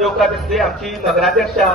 योगदान आमची नगराध्यक्षा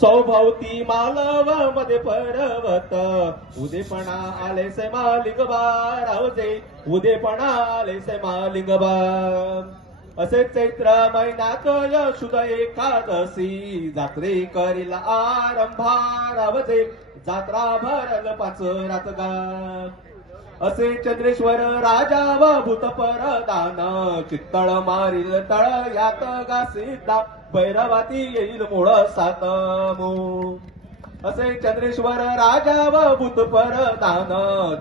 सौभवती मालव मध्ये पर्वत उदेपणा आले से मालिंगबा रावजे उदेपणा आले से मालिंगबा असे चैत्र महिन्यात शुद्ध एकादशी जात्रे करील आरंभा रावजे जात्रा भरल पाच रातगा असे चंद्रेश्वर राजा व भूतपरदान चित्तळ मारील तळ यात गा सीता भैरवाती येईल मूळ सातमू असे चंद्रेश्वर राजा व भूतपरदान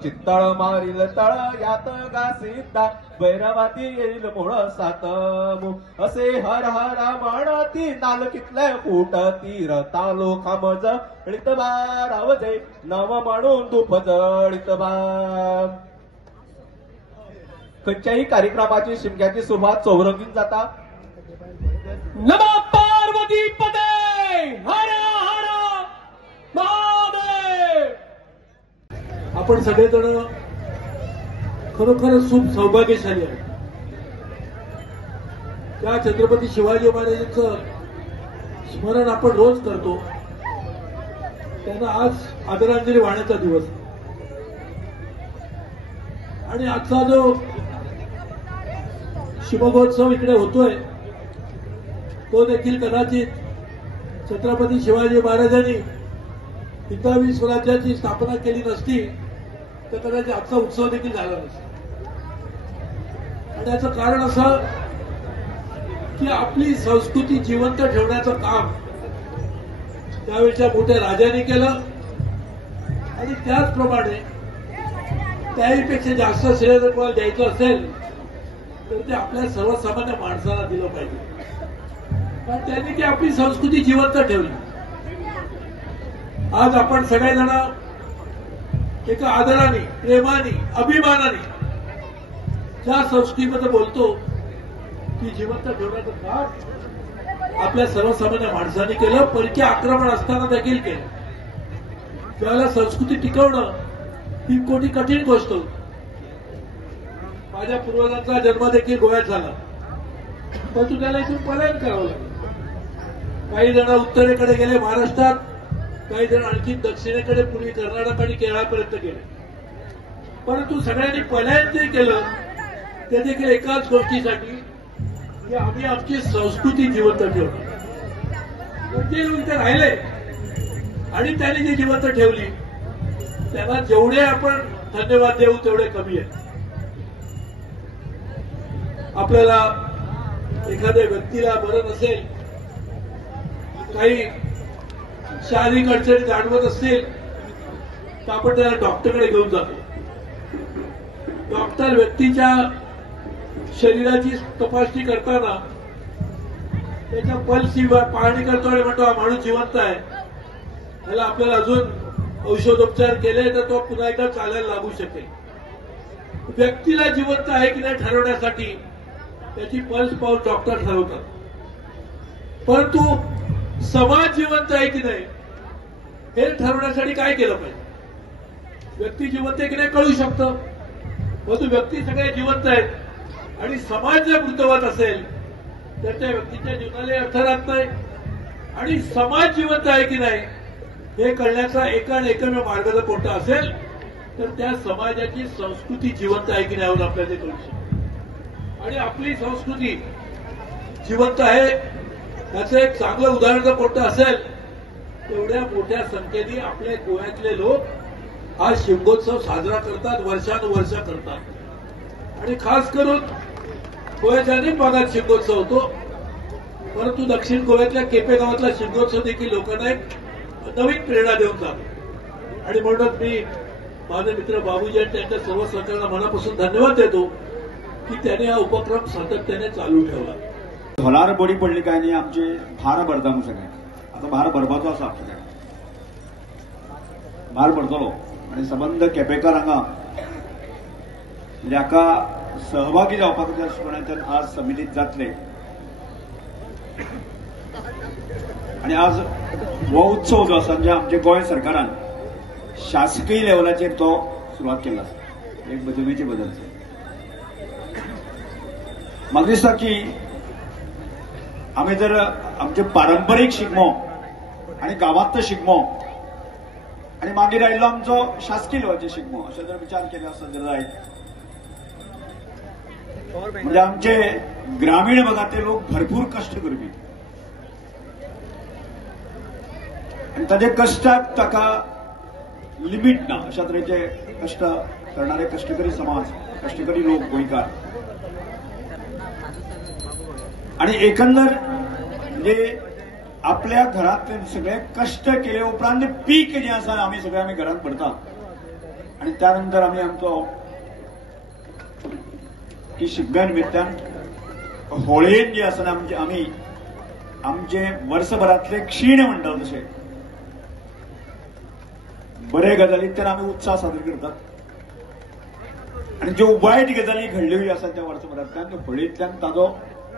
चित्तळ मारील तळ यात गा सीता भैरवाती येईल मूळ सातमू असे हर हर म्हणती नालकीतले फुटती रतालो खामज जळीत बा रावजे नव म्हणून धूप जळीत बा. खंयच्याही कार्यक्रमाची शिमग्याची सुरुवात चौरंगीन जाता. नमः पार्वती पते हर हर आपण सगळेजण खरोखरच खूप सौभाग्यशाली आहे. त्या छत्रपती शिवाजी महाराजांचं स्मरण आपण रोज करतो. त्यांना आज आदरांजली वाहण्याचा दिवस आणि आजचा जो शिमगोत्सव इकडे होतोय तो देखील कदाचित छत्रपती शिवाजी महाराजांनी हिंदवी स्वराज्याची स्थापना केली नसती तर कदाचित आजचा उत्सव देखील झाला नसता. आणि याचं कारण असं की आपली संस्कृती जिवंत ठेवण्याचं काम त्यावेळच्या मोठ्या राजांनी केलं आणि त्याचप्रमाणे त्याहीपेक्षा जास्त श्रेय जर कोणाला द्यायचं असेल तर ते आपल्या सर्वसामान्य माणसाला दिलं पाहिजे. कारण त्यांनी ती आपली संस्कृती जिवंत ठेवली. आज आपण सगळेजण एका आदराने, प्रेमाने, अभिमानाने ज्या संस्कृतीमध्ये बोलतो ती जिवंत ठेवण्याचं काम आपल्या सर्वसामान्य माणसांनी केलं. परकीय आक्रमण असताना देखील केलं. त्यावेळेला संस्कृती टिकवणं ही कोणी कठीण गोष्ट होती. माझ्या पूर्वजांचा जन्म देखील गोव्यात झाला, परंतु त्याला इथून पलायन करावं लागलं. काही जण उत्तरेकडे गेले महाराष्ट्रात, काही जण आणखी दक्षिणेकडे पूर्वी कर्नाटक आणि केरळापर्यंत गेले. परंतु सगळ्यांनी पलायन जे केलं ते देखील एकाच गोष्टीसाठी की आम्ही आमची संस्कृती जिवंत ठेवली. जे लोक इथे राहिले आणि त्यांनी जी जिवंत ठेवली त्यांना जेवढे आपण धन्यवाद देऊ तेवढे कमी आहे. आपल्याला एखाद्या व्यक्तीला बरं नसेल, काही शारीरिक अडचणी जाणवत असतील तर आपण त्याला डॉक्टरकडे घेऊन जातो. डॉक्टर व्यक्तीच्या शरीराची तपासणी करताना त्याच्या पल्सची पाहणी करतो आणि म्हणतो हा माणूस जिवंत आहे, त्याला आपल्याला अजून औषधोपचार केले तर तो पुन्हा एकदा चालायला लागू शकेल. व्यक्तीला जिवंत आहे की नाही ठरवण्यासाठी त्याची पल्स पाहून डॉक्टर ठरवतात. परंतु समाज जिवंत आहे की नाही हे ठरवण्यासाठी काय केलं पाहिजे? व्यक्ती जिवंत आहे की नाही कळू शकतं, परंतु व्यक्ती सगळे जिवंत आहेत आणि समाज जर मृतवत असेल तर त्या व्यक्तीच्या जीवनाला अर्थ राहत नाही. आणि समाज जिवंत आहे की नाही हे कळण्याचा एका आणि एकमेव मार्ग जर कोणता असेल तर त्या समाजाची संस्कृती जिवंत आहे की नाही यावर आपल्याला ते कळू शकतं. आणि आपली संस्कृती जिवंत आहे त्याचं एक चांगलं उदाहरण जर कोणतं असेल, तेवढ्या मोठ्या संख्येने आपल्या गोव्यातले लोक हा शिमगोत्सव साजरा करतात, वर्षानुवर्ष करतात. आणि खास करून गोव्याच्या अनेक भागात शिमगोत्सव होतो, परंतु दक्षिण गोव्यातल्या केपे गावातला शिमगोत्सव देखील लोकांना एक नवीन प्रेरणा देऊन जातो. आणि म्हणूनच मी माझे मित्र बाबूजी आणि त्यांच्या सर्व सहकार्यांना मनापासून धन्यवाद देतो की त्यांनी हा उपक्रम सातत्याने चालू ठेवला. होलार बडी पडली काय नाही आमचे भार भरता मग सगळे. आता भार भरपाचो आसा सगळे भार भरतलो आणि संबंध केपेकार हांगा म्हणजे हाका सहभागी जावपाक दृश्टिकोनांतल्यान आज समितीत जातले. आणि आज हो उत्सव जो आसा म्हणजे आमच्या गोंय सरकारान शासकीय लेवलाचेर तो सुरवात केला आसा एक जमेचे बदल. म्हाका दिसता की आमी जर आमचे पारंपरीक शिगमो आणि गांवांतलो शिगमो आणि मागीर आयिल्लो आमचो शासकीय लेवलाचो शिगमो अशें जर विचार केलो आसत जायत म्हणजे आमचे ग्रामीण भागातले लोक भरपूर कष्ट करपी आणि ताचे कश्टाक ताका लिमीट ना अशा तरेचे कष्ट करणारे कष्टकरी समाज, कष्टकरी लोक गोंयकार. आणि एकंदर म्हणजे आपल्या घरातले सगळे कष्ट केले उपरांत पीक जे आसा आम्ही घरात भरतात आणि त्यानंतर आम्ही आमचो की शिगम्या निमित्तान होळयेन जे आसा आम्ही आमचे वर्सभरातले क्षीण म्हणतात तसे बरे गजालींतल्यान आम्ही उत्साह साजरे करतात. आणि ज्यो वायट गजाली घडल्योय आसा त्या वर्सभरांतल्यान त्या होळयेंतल्यान ताजो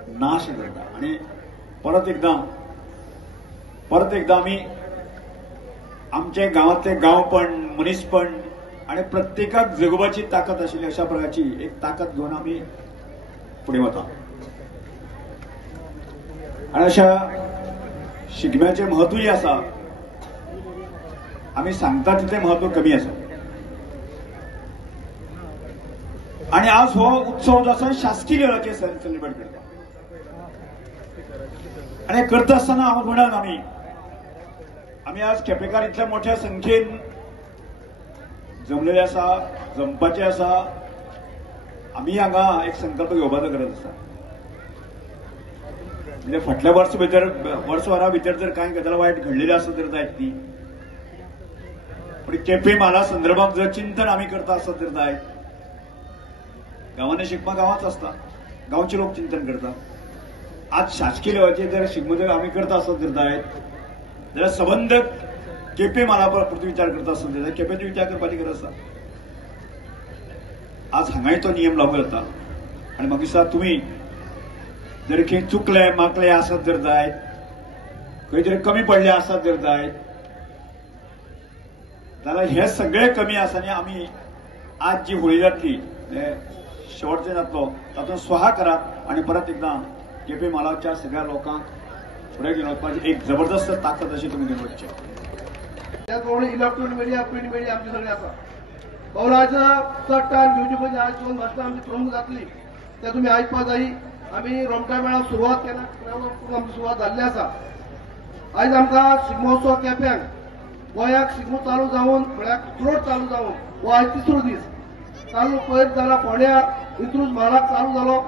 नाश करता. आणि परत एकदा आम्ही आमचे गावातले गांवपण, मनीसपण आणि प्रत्येकाक जगोवपाची ताकद आशिल्ली अशा प्रकारची एक ताकद घेऊन आम्ही पुढे वता. आणि अशा शिगम्याचे महत्वही आसा, आम्ही सांगता तितले महत्व कमी आसा. आणि आज हो उत्सव जो आसा शासकीय लेवलाचेर सेलिब्रेट करता. आणि करता आसतना हांव म्हणन आम्ही आज केपेकार इतल्या मोठ्या संख्येन जमलेले आसा, जमपाचे आसा. आम्ही हांगा एक संकल्प घेवपाचो गरज आसा. म्हणजे फाटल्या वर्सभरा भितर जर कांय गजाली वायट घडलेली आसत तर जायत ती, पण केपें म्हाला संदर्भात जर चिंतन आम्ही करता आसत तर जायत. गांवांनी शिगमा गांवांच आसता, गांवचे लोक चिंतन करतात. आज शासकीय लेवलाचेर जर शिगमो जर आम्ही करता आसत तर जायत, जाल्यार संबंध केपें म्हाला परत विचार करता आसत जाल्यार केपेंचो विचार करपाची गरज आसा. आज हांगाय तो नियम लागू जाता. आणि म्हाका दिसता तुमी जर खंय चुकले माकले आसत जर जायत, खंय तरी कमी पडले आसत जर जायत, जाल्यार हे सगळे कमी आसानी आमी आज जी होळी जातली शेवटचे जातलो तातूंत स्वाहा करात आणि परत एकदा केपें म्हालाच्या सगळ्या लोकांक फुडें घेवन वचपाची एक जबरदस्त ताकद अशी तुमी घेवन वचचे. त्याचप्रमाणे इलेक्ट्रॉनिक मीडिया, प्रिंट मीडिया आमचे सगळे आसा. भोवराच्या चडटान घेवचे पयलीं आज 2 भाशणां आमची प्रमुख जातली त्या तुम्ही आयकपा जाय. आमी रोमटा मेळाक सुरवात केल्या, आमची सुरवात जाल्ली आसा. आयज आमकां शिगमोत्सव केप्यांक गोंयाक शिगमो चालू जावन म्हळ्यार क्रोट चालू जावन हो आयज 3रो दीस. चालू पयर जाल्यार फोंड्या इंत्रूज म्हालाक चालू जालो,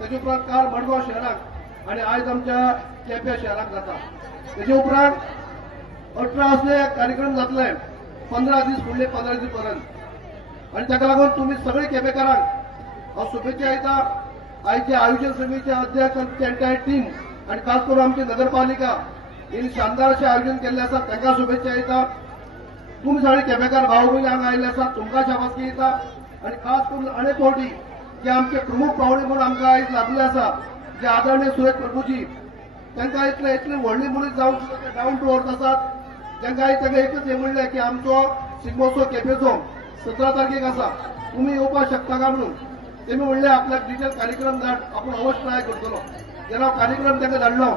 तेजे उपरांत काल मडगांव शहराक आणि आयज आमच्या केप्यां शहराक जाता. तेजे उपरांत 18 असले कार्यक्रम जातले 15 दीस फुडले 15 दीस पर्यंत. आणि ताका लागून तुम्ही सगळे केपेकारांक हांव शुभेच्छा दिता. आयच्या आयोजन समितीचे अध्यक्ष आमची एंटायर टीम आणि खास करून आमची नगरपालिका यांनी शानदार असे आयोजन केल्ले आसा, तांकां शुभेच्छा दिता. तुम्ही सगळे केपेकार भाव भयणी हांगा आयिल्ले आसात, तुमकां शाबासकी दिता. आणि खास करून अनेक फावटी जे आमचे प्रमुख पावणे म्हणून आमकां आयज लाभले आसा, जे आदरणीय सुरेश प्रभूजी, तांकां इतले व्हडली मुलीक जावन डावन टू अर्थ आसात. तांकां आयज ताका एकच हे म्हणलें की आमचो शिगमोत्सव केपेंचो 17 तारखेक आसा, तुम्ही येवपाक शकता का म्हणून. तेमी म्हणले आपल्याक डिटेल कार्यक्रम धाड, आपूण अवश्य ट्राय करतलो. जेन्ना कार्यक्रम तांकां धाडलो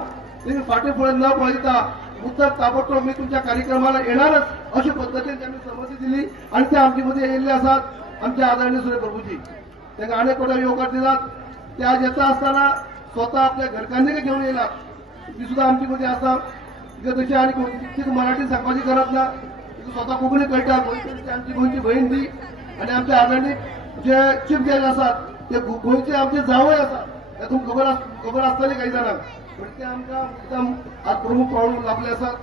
तेमी फाटीं फुडें न पळयता मुद्दम ताबडतोब मी तुमच्या कार्यक्रमाला येणारच अशा पद्धतीने त्यांनी संमती दिली. आणि ते आमचे मध्ये येयल्ले आसात आमचे आदरणीय सुरेश प्रभूजी. तांकां अनेक फावटी येवकार दिलात. ते आज येता आसतना स्वता आपल्या घरकान्नीक घेवन येयलात, ती सुद्धा आमचे मध्ये आसा. तशी आनी तिका मराठीन सांगपाची गरज ना, स्वता कोंकणी कळटा. गोंयची आमची गोंयची बहीण ती. आणि आमचे आदरणीय जे चीफ गेस्ट आसात ते गोंयचे आमचे जावय आसात, तातूंत खबर आसतली काही जाणांक. पण ते आमकां एकदम आज प्रमुख पावणे लाभले आसात.